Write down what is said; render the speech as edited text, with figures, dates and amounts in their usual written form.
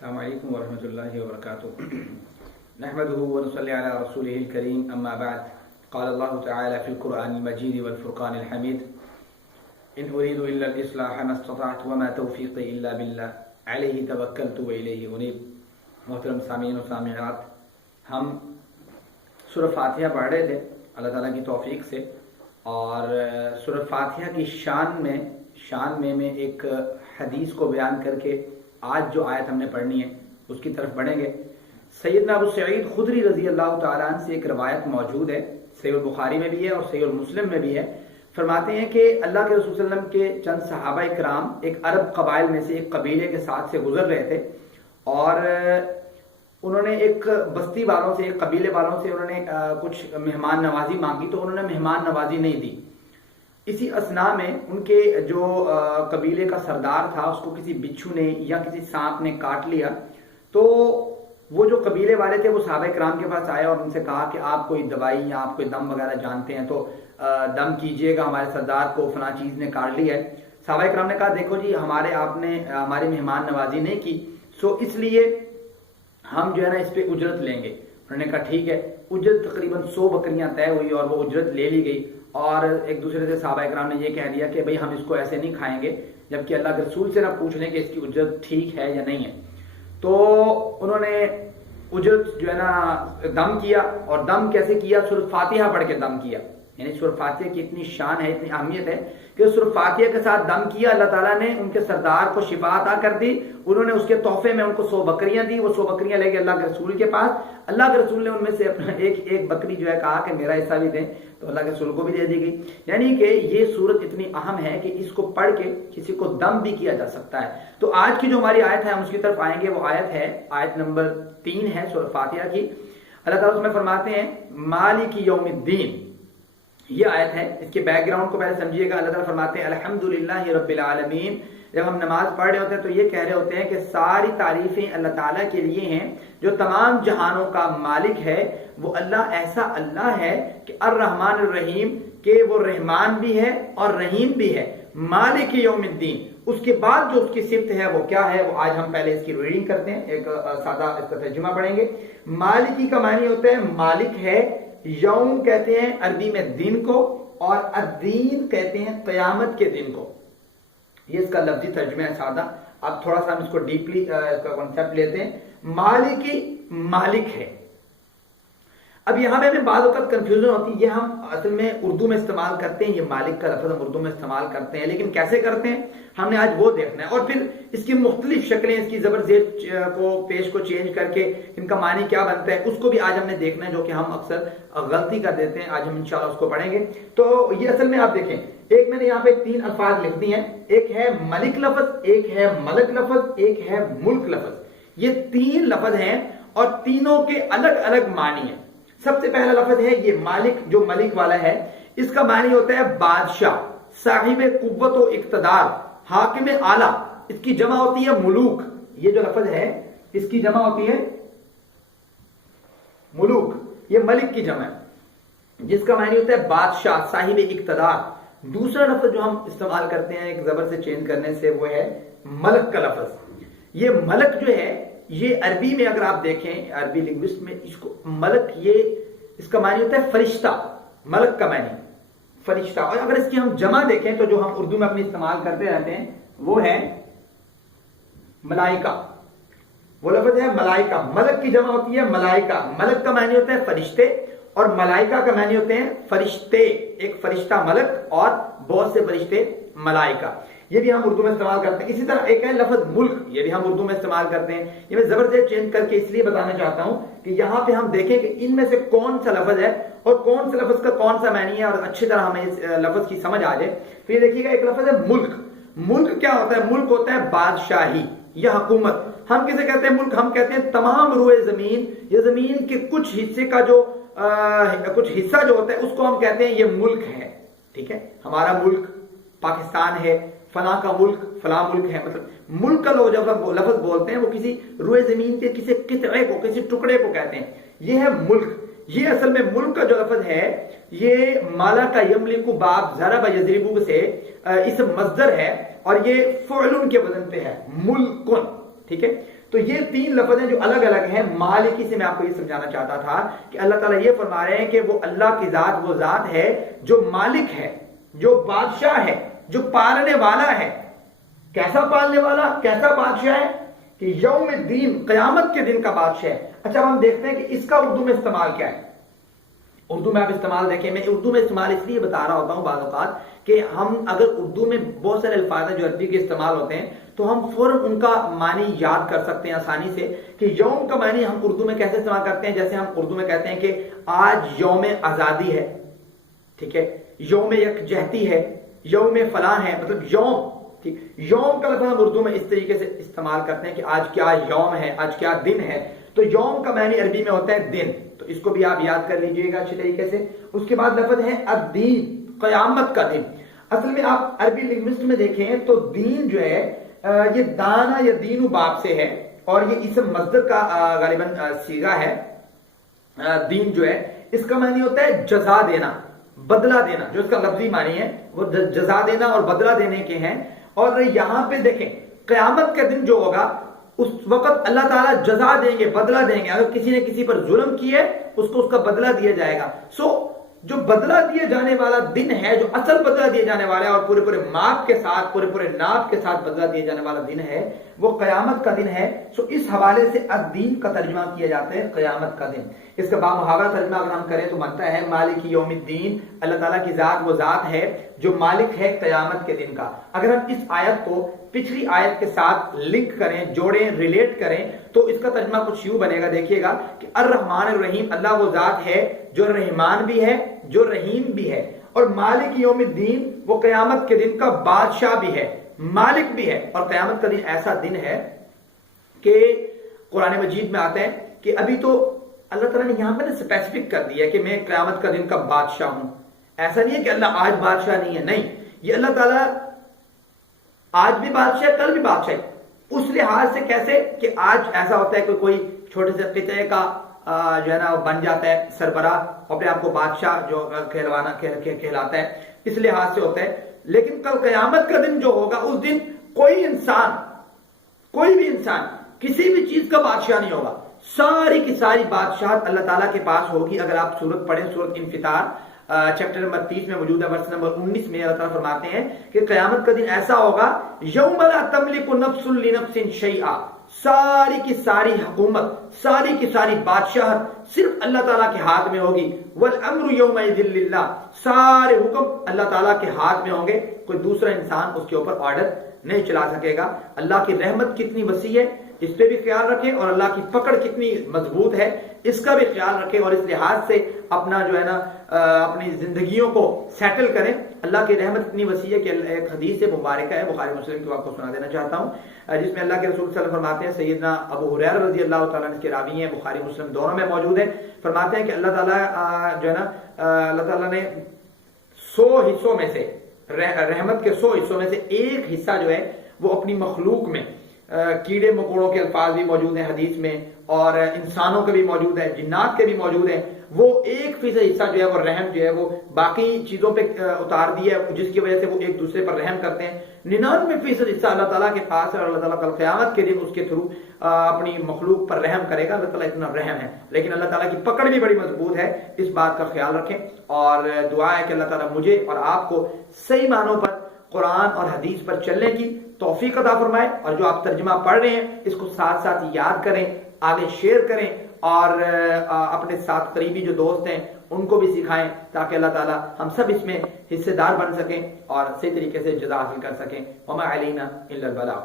السلام علیکم ورحمۃ اللہ وبرکاتہ نحمده ونصلي على رسوله الكريم اما بعد قال الله تعالى في القرآن المجيد والفرقان الحميد ان اريد الا الاصلاح ما استطعت وما توفيقي الا بالله عليه توكلت واليه انيب۔ محترم سامعین و سامعات، ہم سورہ فاتحہ پڑھ رہے تھے اللہ تعالیٰ کی توفیق سے، اور سورہ فاتحہ کی شان میں ایک حدیث کو بیان کر کے آج جو آیت ہم نے پڑھنی ہے اس کی طرف بڑھیں گے۔ سیدنا ابو سعید خدری رضی اللہ تعالیٰ عنہ سے ایک روایت موجود ہے، صحیح البخاری میں بھی ہے اور صحیح المسلم میں بھی ہے۔ فرماتے ہیں کہ اللہ کے رسول صلی اللہ علیہ وسلم کے چند صحابہ کرام ایک عرب قبائل میں سے ایک قبیلے کے ساتھ سے گزر رہے تھے، اور انہوں نے ایک بستی والوں سے، ایک قبیلے والوں سے انہوں نے کچھ مہمان نوازی مانگی، تو انہوں نے مہمان نوازی نہیں دی۔ اسی اثناء میں ان کے جو قبیلے کا سردار تھا اس کو کسی بچھو نے یا کسی سانپ نے کاٹ لیا، تو وہ جو قبیلے والے تھے وہ صحابہ کرام کے پاس آئے اور ان سے کہا کہ آپ کوئی دوائی یا آپ کوئی دم وغیرہ جانتے ہیں تو دم کیجئے گا، ہمارے سردار کو فلاں چیز نے کاٹ لیا ہے۔ صحابہ کرام نے کہا دیکھو جی، آپ نے ہماری مہمان نوازی نہیں کی، سو اس لیے ہم جو ہے نا اس پہ اجرت لیں گے۔ انہوں نے کہا ٹھیک ہے۔ اجرت تقریباً 100 بکریاں طے ہوئی اور وہ اجرت لے لی گئی، اور ایک دوسرے سے صحابہ کرام نے یہ کہہ دیا کہ بھئی ہم اس کو ایسے نہیں کھائیں گے جبکہ اللہ کے رسول سے نہ پوچھ لیں کہ اس کی اجرت ٹھیک ہے یا نہیں ہے۔ تو انہوں نے اجرت جو ہے نا دم کیا، اور دم کیسے کیا؟ سورۃ فاتحہ پڑھ کے دم کیا۔ یعنی سورۃ فاتحہ کی اتنی شان ہے، اتنی اہمیت ہے کہ سورۃ فاتحہ کے ساتھ دم کیا، اللہ تعالیٰ نے ان کے سردار کو شفا عطا کر دی۔ انہوں نے اس کے تحفے میں ان کو 100 بکریاں دی، وہ 100 بکریاں لے کے اللہ کے رسول کے پاس، اللہ کے رسول نے ان میں سے اپنا ایک بکری جو ہے کہا کہ میرا حصہ بھی دیں، تو اللہ کے رسول کو بھی دے دی گئی۔ یعنی کہ یہ صورت اتنی اہم ہے کہ اس کو پڑھ کے کسی کو دم بھی کیا جا سکتا ہے۔ تو آج کی جو ہماری آیت ہے ہم اس کی طرف آئیں گے، وہ آیت ہے آیت نمبر 3 ہے سورۃ فاتحہ کی۔ اللہ تعالیٰ اس میں فرماتے ہیں مالک یوم الدین، یہ آیت ہے۔ اس کے بیک گراؤنڈ کو پہلے سمجھیے گا۔ اللہ تعالیٰ فرماتے ہیں الحمدللہ رب العالمین۔ جب ہم نماز پڑھ رہے ہوتے ہیں تو یہ کہہ رہے ہوتے ہیں کہ ساری تعریفیں اللہ تعالیٰ کے لیے ہیں جو تمام جہانوں کا مالک ہے۔ وہ اللہ ایسا اللہ ہے کہ الرحمن الرحیم، کہ وہ رحمان بھی ہے اور رحیم بھی ہے۔ مالک یوم الدین، اس کے بعد جو اس کی صفت ہے وہ کیا ہے، وہ آج ہم پہلے اس کی ریڈنگ کرتے ہیں، ایک سادہ اس کا ترجمہ پڑھیں گے۔ مالکی کا معنی ہوتا ہے مالک ہے، یوم کہتے ہیں عربی میں دن کو، اور الدین کہتے ہیں قیامت کے دن کو۔ یہ اس کا لفظی ترجمہ ہے سادہ۔ اب تھوڑا سا ہم اس کو ڈیپلی اس کا کانسیپٹ لیتے ہیں۔ مالکی مالک ہے۔ اب یہاں پہ ہمیں بعض اوقات کنفیوژن ہوتی ہے، یہ ہم اصل میں اردو میں استعمال کرتے ہیں، یہ مالک کا لفظ ہم اردو میں استعمال کرتے ہیں، لیکن کیسے کرتے ہیں ہم نے آج وہ دیکھنا ہے، اور پھر اس کی مختلف شکلیں، اس کی زبر زیر کو پیش کو چینج کر کے ان کا معنی کیا بنتا ہے اس کو بھی آج ہم نے دیکھنا ہے، جو کہ ہم اکثر غلطی کر دیتے ہیں۔ آج ہم انشاءاللہ اس کو پڑھیں گے۔ تو یہ اصل میں آپ دیکھیں، ایک میں نے یہاں پہ 3 الفاظ لکھ دی ہیں، ایک ہے ملک لفظ، ایک ہے ملک لفظ، ایک ہے ملک لفظ۔ یہ 3 لفظ ہیں اور تینوں کے الگ الگ معنی ہیں۔ سب سے پہلا لفظ ہے یہ مالک، جو ملک والا ہے، اس کا معنی ہوتا ہے بادشاہ، صاحب قوت و اقتدار، حاکم اعلیٰ۔ اس کی جمع ہوتی ہے ملوک۔ یہ جو لفظ ہے اس کی جمع ہوتی ہے ملوک، یہ ملک کی جمع ہے، جس کا معنی ہوتا ہے بادشاہ، صاحب اقتدار۔ دوسرا لفظ جو ہم استعمال کرتے ہیں ایک زبر سے چینج کرنے سے، وہ ہے ملک کا لفظ۔ یہ ملک جو ہے، یہ عربی میں اگر آپ دیکھیں، عربی لنگوسٹ میں اس کو ملک، یہ اس کا معنی ہوتا ہے فرشتہ۔ ملک کا معنی فرشتہ۔ اور اگر اس کی ہم جمع دیکھیں تو جو ہم اردو میں اپنی استعمال کرتے رہتے ہیں وہ ہے ملائکہ۔ وہ لفظ ہے ملائکہ۔ ملک کی جمع ہوتی ہے ملائکہ۔ ملک کا معنی ہوتا ہے فرشتے، اور ملائکہ کا معنی ہوتے ہیں فرشتے۔ ایک فرشتہ ملک اور بہت سے فرشتے ملائکہ، یہ بھی ہم اردو میں استعمال کرتے ہیں۔ اسی طرح ایک ہے لفظ ملک، یہ بھی ہم اردو میں استعمال کرتے ہیں۔ یہ میں زبردست چینج کر کے اس لیے بتانا چاہتا ہوں کہ یہاں پہ ہم دیکھیں کہ ان میں سے کون سا لفظ ہے اور کون سے لفظ کا کون سا معنی ہے، اور اچھی طرح ہمیں اس لفظ کی سمجھ آ جائے۔ تو یہ دیکھیے گا، ایک لفظ ہے ملک۔ ملک کیا ہوتا ہے؟ ملک ہوتا ہے بادشاہی یا حکومت۔ ہم کسے کہتے ہیں ملک؟ ہم کہتے ہیں تمام روئے زمین، یا زمین کے کچھ حصے کا جو کچھ حصہ جو ہوتا ہے اس کو ہم کہتے ہیں یہ ملک ہے۔ ٹھیک ہے، ہمارا ملک پاکستان ہے، فلاں کا ملک فلاں ملک ہے۔ مطلب ملک کا لوگ جب لفظ بولتے ہیں وہ کسی روئے زمین کے کسی قطعے کو، کسی ٹکڑے کو کہتے ہیں، یہ ہے ملک۔ یہ اصل میں ملک کا جو لفظ ہے یہ مالا کا یملک باب ضرب یضرب سے اسم مصدر ہے، اور یہ فعل کے وزن پہ ہے، ملکن۔ ٹھیک ہے، تو یہ تین لفظ ہیں جو الگ الگ ہیں. مالکی سے میں آپ کو یہ سمجھانا چاہتا تھا کہ اللہ تعالیٰ یہ فرما رہے ہیں کہ وہ اللہ کی ذات وہ ذات ہے جو مالک ہے، جو بادشاہ ہے، جو پالنے والا ہے. کیسا پالنے والا، کیسا بادشاہ ہے کہ یوم الدین، قیامت کے دن کا بادشاہ ہے. اچھا ہم دیکھتے ہیں کہ اس کا اردو میں استعمال کیا ہے. اردو میں آپ استعمال دیکھیں، میں اردو میں استعمال اس لیے بتا رہا ہوتا ہوں بعض اوقات کہ ہم اگر اردو میں بہت سارے الفاظ ہیں جو عربی کے استعمال ہوتے ہیں تو ہم فوراً ان کا معنی یاد کر سکتے ہیں آسانی سے کہ یوم کا معنی ہم اردو میں کیسے استعمال کرتے ہیں. جیسے ہم اردو میں کہتے ہیں کہ آج یوم آزادی ہے، ٹھیک ہے، یوم یکجہتی ہے، یوم فلاں ہے، مطلب یوم. ٹھیک، یوم کا لفظ ہم اردو میں اس طریقے سے استعمال کرتے ہیں کہ آج کیا یوم ہے، آج کیا دن ہے. تو یوم کا معنی عربی میں ہوتا ہے دن، تو اس کو بھی آپ یاد کر لیجئے گا اچھے طریقے سے. اس کے بعد لفظ ہے الدین، قیامت کا دن. اصل میں آپ عربی لنگوسٹ میں دیکھیں تو دین جو ہے یہ دانا یا دینو باب سے ہے اور یہ اسم مصدر کا غالباً صیغہ ہے. دین جو ہے اس کا معنی ہوتا ہے جزا دینا، بدلہ دینا. جو اس کا لفظی معنی ہے وہ جزا دینا اور بدلہ دینے کے ہیں. اور یہاں پہ دیکھیں قیامت کا دن جو ہوگا اس وقت اللہ تعالیٰ جزا دیں گے، بدلہ دیں گے. اگر کسی نے کسی پر ظلم کیا ہے اس کو اس کا بدلہ دیا جائے گا. جو بدلہ دیے جانے والا دن ہے، جو اصل بدلہ دیے جانے والا ہے اور پورے پورے ماپ کے ساتھ، پورے پورے ناپ کے ساتھ بدلہ دیے جانے والا دن ہے، وہ قیامت کا دن ہے. اس حوالے سے الدین کا ترجمہ کیا جاتا ہے قیامت کا دن. اس کا بامحاورہ ترجمہ اگر ہم کریں تو بنتا ہے مالک یوم الدین. اللہ تعالیٰ کی ذات وہ ذات ہے جو مالک ہے قیامت کے دن کا. اگر ہم اس آیت کو پچھلی آیت کے ساتھ لنک کریں، جوڑیں، ریلیٹ کریں تو اس کا ترجمہ کچھ یوں بنے گا. دیکھیے گا کہ الرحمن الرحیم، اللہ وہ ذات ہے جو رحمان بھی ہے، جو رحیم بھی ہے. اور مالک یوم الدین، وہ قیامت کے دن کا بادشاہ بھی ہے، مالک بھی ہے. اور قیامت کا دن ایسا دن ہے کہ قرآن مجید میں آتا ہے کہ ابھی تو اللہ تعالیٰ نے یہاں پہ اسپیسیفک کر دیا کہ میں قیامت کا دن کا بادشاہ ہوں. ایسا نہیں ہے کہ اللہ آج بادشاہ نہیں ہے، نہیں، یہ اللہ تعالیٰ آج بھی بادشاہ ہے، کل بھی بادشاہ ہے. اس لحاظ سے کیسے کہ آج ایسا ہوتا ہے کہ کوئی چھوٹے سے قطعے کا جو ہے نا بن جاتا ہے سربراہ، اپنے آپ کو بادشاہ جو کہلاتا ہے، اس لحاظ سے ہوتا ہے. لیکن کل قیامت کا دن جو ہوگا اس دن کوئی انسان، کوئی بھی انسان کسی بھی چیز کا بادشاہ نہیں ہوگا. ساری کی ساری بادشاہت اللہ تعالیٰ کے پاس ہوگی. اگر آپ سورت پڑھیں، سورت انفطار چیپٹر نمبر 30 میں موجود ہے، ورس نمبر 19 میں اللہ تعالیٰ فرماتے ہیں کہ قیامت کا دن ایسا ہوگا یوم لا تملک نفس لنفس شیئا، ساری کی ساری حکومت، ساری کی ساری بادشاہت صرف اللہ تعالیٰ کے ہاتھ میں ہوگی. والامر یومئذ للہ، سارے حکم اللہ تعالیٰ کے ہاتھ میں ہوں گے. کوئی دوسرا انسان اس کے اوپر آرڈر نہیں چلا سکے گا. اللہ کی رحمت کتنی وسیع ہے اس پہ بھی خیال رکھیں، اور اللہ کی پکڑ کتنی مضبوط ہے اس کا بھی خیال رکھیں. اور اس لحاظ سے اپنا جو ہے نا اپنی زندگیوں کو سیٹل کریں. اللہ کی رحمت اتنی وسیع ہے کہ ایک حدیث مبارکہ ہے بخاری مسلم کی، آپ کو سنا دینا چاہتا ہوں، جس میں اللہ کے رسول صلی اللہ علیہ وسلم فرماتے ہیں، سیدنا ابو ہریرہ رضی اللہ تعالیٰ عنہ کے راوی ہیں، بخاری مسلم دونوں میں موجود ہیں. فرماتے ہیں کہ اللہ تعالیٰ جو ہے نا اللہ تعالیٰ نے 100 حصوں میں سے، رحمت کے 100 حصوں میں سے ایک حصہ جو ہے وہ اپنی مخلوق میں، کیڑے مکوڑوں کے الفاظ بھی موجود ہیں حدیث میں، اور انسانوں کے بھی موجود ہیں، جنات کے بھی موجود ہیں. وہ 1% حصہ جو ہے وہ رحم جو ہے وہ باقی چیزوں پہ اتار دیا ہے، جس کی وجہ سے وہ ایک دوسرے پر رحم کرتے ہیں. 99% حصہ اللہ تعالیٰ کے پاس ہے، اور اللہ تعالیٰ کل قیامت کے دن اس کے تھرو اپنی مخلوق پر رحم کرے گا. اللہ تعالیٰ اتنا رحم ہے، لیکن اللہ تعالیٰ کی پکڑ بھی بڑی مضبوط ہے. اس بات کا خیال رکھیں، اور دعا ہے کہ اللہ تعالیٰ مجھے اور آپ کو صحیح معنوں پر قرآن اور حدیث پر چلنے کی توفیق عطا فرمائے. اور جو آپ ترجمہ پڑھ رہے ہیں اس کو ساتھ ساتھ یاد کریں، آگے شیئر کریں، اور اپنے ساتھ قریبی جو دوست ہیں ان کو بھی سکھائیں، تاکہ اللہ تعالیٰ ہم سب اس میں حصے دار بن سکیں اور صحیح طریقے سے جزا حاصل کر سکیں. وما علینا الا البلاغ.